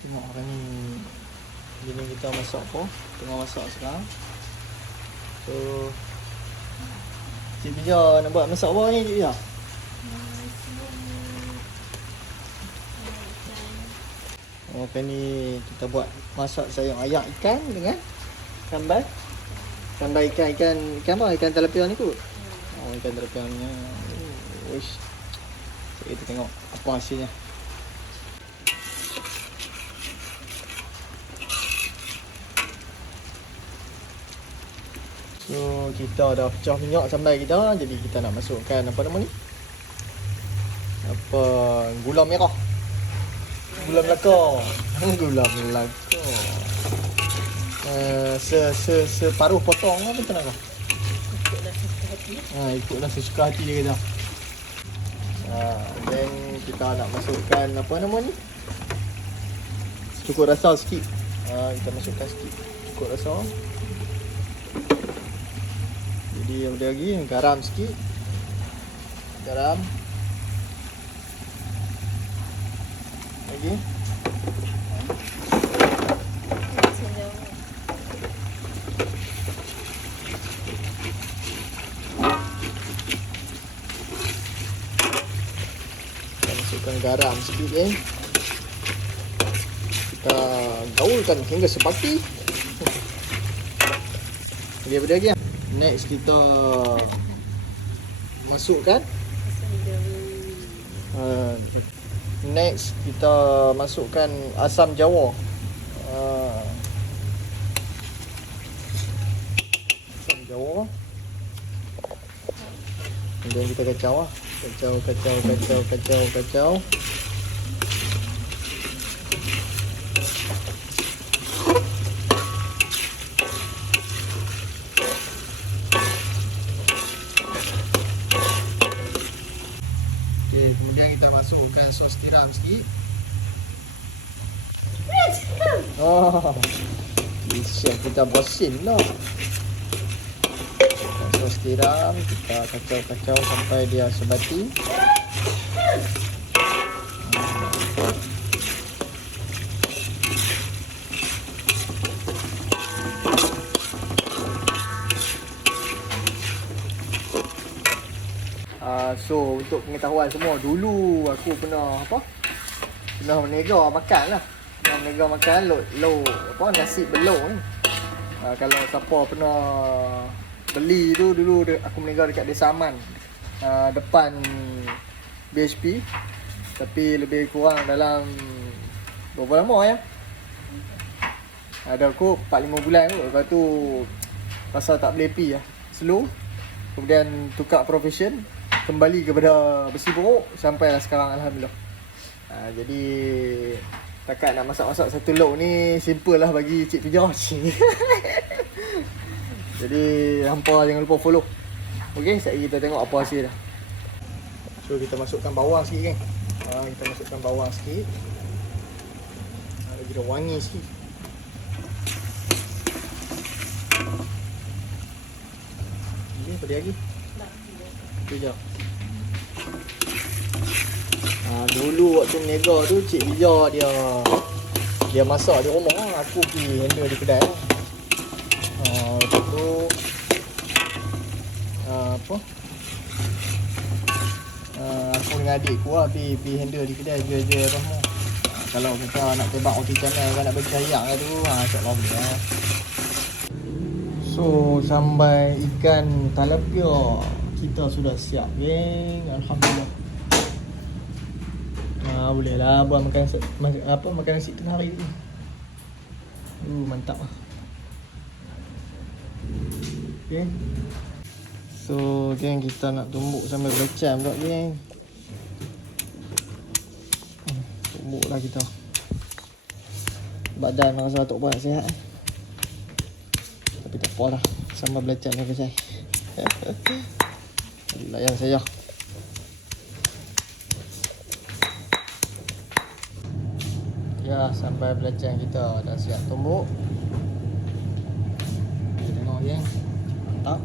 Tengok orang ni. Bini kita masak apa? Tengah masak sekarang. So Cik Bija nak buat masak apa ni Cik Bija? Oh, kan ni kita buat masak sayur ayak ikan dengan sambal. Sambal ikan apa? Ikan tilapia ni kot. Oh, ikan tilapia ni. Wish. So, kita tengok apa hasilnya. So, kita dah pecah minyak sambal kita. Jadi, kita nak masukkan apa nama ni? Apa? Gula merah. Gula Melaka. Gula Melaka. Separuh potong apa macam mana? Ikutlah sesuka hati. Ikutlah sesuka hati dia kata. Then kita nak masukkan apa nama ni? Cukup rasa sikit. Kita masukkan sikit cukup rasa. Jadi ada lagi garam sikit. Garam. Lagi. Masukkan garam sikit kita gaulkan hingga sepati. Jadi apa lagi? Next kita masukkan next kita masukkan asam jawa. Asam jawa. Kemudian kita kacau lah. Kacau. Okey, kemudian kita masukkan sos tiram sikit. Chef kita bosin lah. Sos tiram kita kacau sampai dia sebati. So untuk pengetahuan semua, dulu aku pernah menega makan lah. Menega makan nasi belok ni. Kalau siapa pernah beli tu, dulu aku menega dekat Desa Aman, depan BHP. Tapi lebih kurang dalam berapa lama ya? Ada aku 4-5 bulan kot. Lepas tu pasal tak boleh pi lah, slow. Kemudian tukar profession, kembali kepada besi buruk sampailah sekarang alhamdulillah. Jadi takat nak masak-masak satu lauk ni simple lah bagi Cik Pijah. Jadi hampa jangan lupa follow. Okey, sekejap kita tengok apa hasil dah. So kita masukkan bawang sikit kan. Kita masukkan bawang sikit. Lagi dah wangi sikit. Ini apa dia lagi? Itu je. Dulu waktu menega tu Cik Bija dia masak di rumah, aku pergi handle di kedai. Lepas tu aku dengan adik aku lah pergi handle di kedai jual-jual apa semua. Kalau kita nak tebak roti canai kan, nak bagi ayak lah tu, insyaAllah boleh lah. So sampai ikan tilapia kita sudah siap geng, alhamdulillah. Boleh lah buat makan nasi tengah hari tu. Mantap lah. Okay. So geng, kita nak tumbuk sambil belecam pula geng. Tumbuk lah kita. Badan rasa tak buat sihat. Tapi tak apa lah, sambil belecam ni saya. Layan saya. Ya, sampai belacan kita dah siap tumbuk. Kita tengok geng. Mantap.